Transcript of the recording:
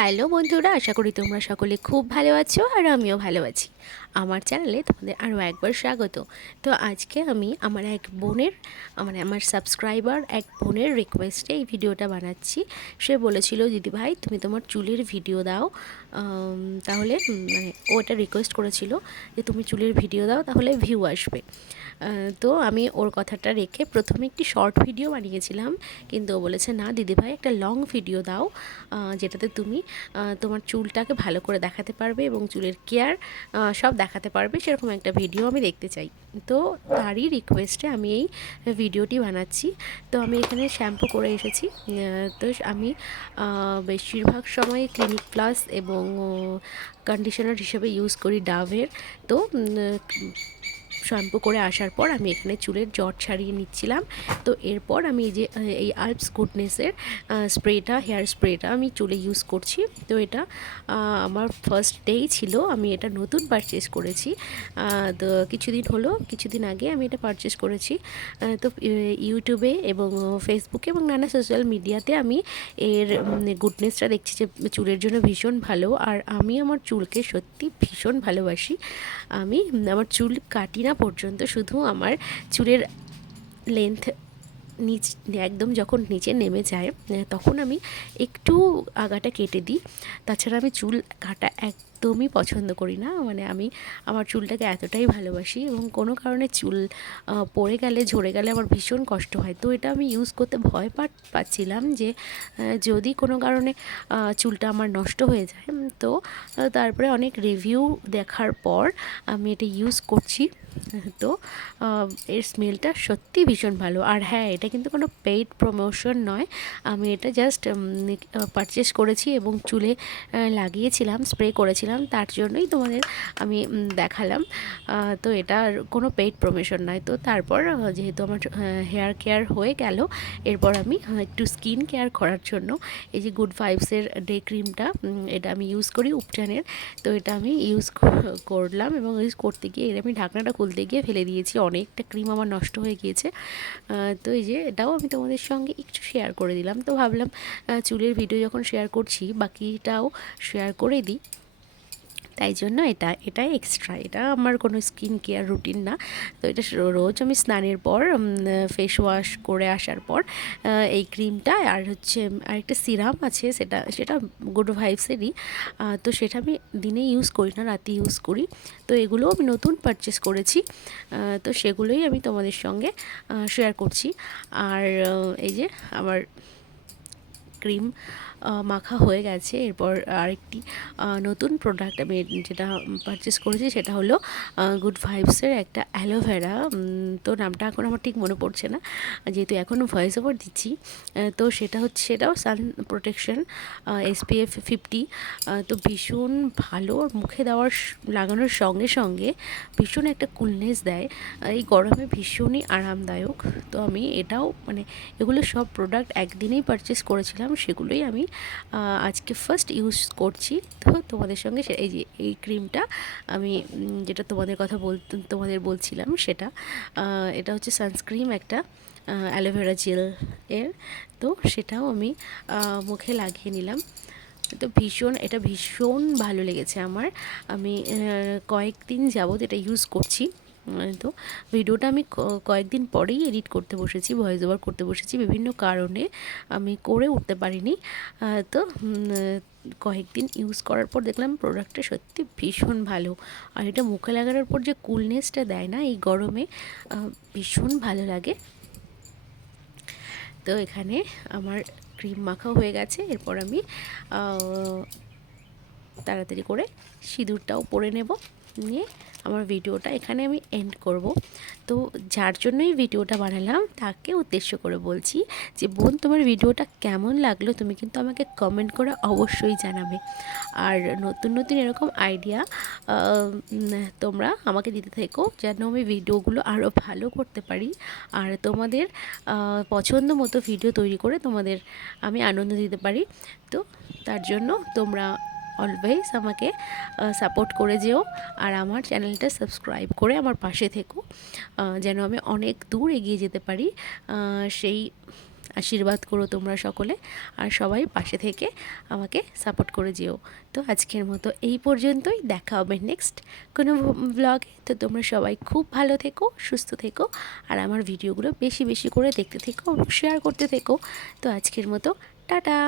Hello বন্ধুরা, আশা করি তোমরা সকলে খুব ভালো আছো আর আমিও ভালো আছি। আমার চ্যানেলে তোমাদের আরও একবার স্বাগত। তো আজকে আমি আমার এক বোনের মানে আমার সাবস্ক্রাইবার এক বোনের রিকোয়েস্টে এই ভিডিওটা বানাচ্ছি। সে বলেছিল, দিদিভাই তুমি তোমার চুলের ভিডিও দাও, তাহলে মানে ও এটা রিকোয়েস্ট করেছিল যে তুমি চুলের ভিডিও দাও, তাহলে ভিউ আসবে। তো আমি ওর কথাটা রেখে প্রথমে একটি শর্ট ভিডিও বানিয়েছিলাম, কিন্তু ও বলেছে না দিদিভাই একটা লং ভিডিও দাও, যেটাতে তুমি তোমার চুলটাকে ভালো করে দেখাতে পারবে এবং চুলের কেয়ার সব দেখাতে পারবে, সেরকম একটা ভিডিও আমি দেখতে চাই। তো তারই রিকোয়েস্টে আমি এই ভিডিওটি বানাচ্ছি। তো আমি এখানে শ্যাম্পু করে এসেছি। তো আমি বেশিরভাগ সময় ক্লিনিক প্লাস এবং কন্ডিশনার হিসেবে ইউজ করি ডাভের। তো শ্যাম্পু করে আসার পর আমি এখানে চুলের জট ছাড়িয়ে নিচ্ছিলাম। তো এরপর আমি এই আলপস গুডনেসের স্প্রেটা, হেয়ার স্প্রেটা আমি চুলে ইউজ করছি। তো এটা আমার ফার্স্ট ডেই ছিল, আমি এটা নতুন পারচেস করেছি। তো কিছুদিন আগে আমি এটা পারচেস করেছি। তো ইউটিউবে এবং ফেসবুকে এবং নানা সোশ্যাল মিডিয়াতে আমি এর গুডনেসটা দেখছি যে চুলের জন্য ভীষণ ভালো। আর আমি আমার চুলকে সত্যি ভীষণ ভালোবাসি। আমি আমার চুল কাটি না পর্যন্ত, শুধু আমার চুলের লেন্থ একদম যখন নিচে নেমে যায় তখন আমি একটু আগাটা কেটে দিই। তাছাড়া আমি চুল কাটা একদমই পছন্দ করি না। মানে আমি আমার চুলটাকে এতটাই ভালোবাসি এবং কোনো কারণে চুল পড়ে গেলে, ঝরে গেলে আমার ভীষণ কষ্ট হয়। তো এটা আমি ইউজ করতে ভয় পাচ্ছিলাম যে যদি কোনো কারণে চুলটা আমার নষ্ট হয়ে যায়। তো তারপরে অনেক রিভিউ দেখার পর আমি এটা ইউজ করছি। তো এর স্মেলটা সত্যি ভীষণ ভালো। আর হ্যাঁ, এটা কিন্তু কোনো পেইড প্রমোশন নয়, আমি এটা জাস্ট পারচেস করেছি এবং চুলে লাগিয়েছিলাম, স্প্রে করেছিলাম, তার জন্যই তোমাদের আমি দেখালাম। তো এটা কোনো পেইড প্রমোশন নয়। তো তারপর যেহেতু আমার হেয়ার কেয়ার হয়ে গেল, এরপর আমি একটু স্কিন কেয়ার করার জন্য এই যে গুড ভাইবসের ডে ক্রিমটা, এটা আমি ইউজ করি উপটানের। তো এটা আমি ইউজ করলাম এবং ইউজ করতে গিয়ে আমি ঢাকনাটা খুলতে গিয়ে ফেলে দিয়েছি, অনেকটা ক্রিম আমার নষ্ট হয়ে গিয়েছে। তো এই যে এটাও আমি তোমাদের সঙ্গে একটু শেয়ার করে দিলাম। তো ভাবলাম চুলের ভিডিও যখন শেয়ার করছি, বাকিটাও শেয়ার করে দিই। তাই জন্য এটাই এক্সট্রা, এটা আমার কোনো স্কিন কেয়ার রুটিন না। তো এটা রোজ আমি স্নানের পর ফেস ওয়াশ করে আসার পর এই ক্রিমটা আর হচ্ছে আরেকটা সিরাম আছে, সেটা গুড ভাইবসেরই। তো সেটা আমি দিনে ইউজ করি না, রাতে ইউজ করি। তো এগুলোও আমি নতুন পারচেস করেছি। তো সেগুলোই আমি তোমাদের সঙ্গে শেয়ার করছি। আর এই যে আমার ক্রিম মাখা হয়ে গেছে। এরপর আরেকটি নতুন প্রোডাক্ট আমি যেটা পারচেস করেছি সেটা হলো গুড ভাইবসের একটা অ্যালোভেরা। তো নামটা এখন আমার ঠিক মনে পড়ছে না, যেহেতু এখনও ভয়েস ওভার দিচ্ছি। তো সেটাও সান প্রোটেকশন, SPF 50। তো ভীষণ ভালো, মুখে লাগানোর সঙ্গে সঙ্গে ভীষণ একটা কুলনেস দেয়, এই গরমে ভীষণই আরামদায়ক। তো আমি এটাও মানে এগুলো সব প্রোডাক্ট একদিনেই পারচেস করেছিলাম, সেগুলোই আমি আজকে ফার্স্ট ইউজ করছি। তো তোমাদের সঙ্গে এই ক্রিমটা আমি যেটা তোমাদের বলছিলাম সেটা, এটা হচ্ছে সানস্ক্রিন একটা অ্যালোভেরা জেল এর। তো সেটাও আমি মুখে লাগিয়ে নিলাম। তো এটা ভীষণ ভালো লেগেছে আমার। আমি কয়েকদিন যাবত এটা ইউজ করছি। তো ভিডিওটা আমি কয়েকদিন পরেই এডিট করতে বসেছি, ভয়েস ওভার করতে বসেছি, বিভিন্ন কারণে আমি করে উঠতে পারিনি। তো কয়েকদিন ইউজ করার পর দেখলাম প্রোডাক্টটা সত্যি ভীষণ ভালো। আর এটা মুখে লাগানোর পর যে কুলনেসটা দেয় না এই গরমে, ভীষণ ভালো লাগে। তো এখানে আমার ক্রিম মাখা হয়ে গেছে। এরপর আমি তাড়াতাড়ি করে সিঁদুরটাও পরে নেব, নিয়ে আমার ভিডিওটা এখানে আমি এন্ড করব। তো যার জন্যই ভিডিওটা বানালাম তাকে উদ্দেশ্য করে বলছি যে বোন, তোমার ভিডিওটা কেমন লাগলো তুমি কিন্তু আমাকে কমেন্ট করে অবশ্যই জানাবে। আর নতুন নতুন এরকম আইডিয়া তোমরা আমাকে দিতে থেকো, যেন আমি ভিডিওগুলো আরও ভালো করতে পারি আর তোমাদের পছন্দ মতো ভিডিও তৈরি করে তোমাদের আমি আনন্দ দিতে পারি। তো তার জন্য তোমরা অলওয়েজ আমাকে সাপোর্ট করে যেও আর আমার চ্যানেলটা সাবস্ক্রাইব করে আমার পাশে থেকো, যেন আমি অনেক দূর এগিয়ে যেতে পারি সেই আশীর্বাদ করো তোমরা সকলে, আর সবাই পাশে থেকে আমাকে সাপোর্ট করে যেও। তো আজকের মতো এই পর্যন্তই, দেখা হবে নেক্সট কোনো ব্লগে। তো তোমরা সবাই খুব ভালো থেকো, সুস্থ থেকো, আর আমার ভিডিওগুলো বেশি বেশি করে দেখতে থেকো এবং শেয়ার করতে থেকো। তো আজকের মতো টাটা।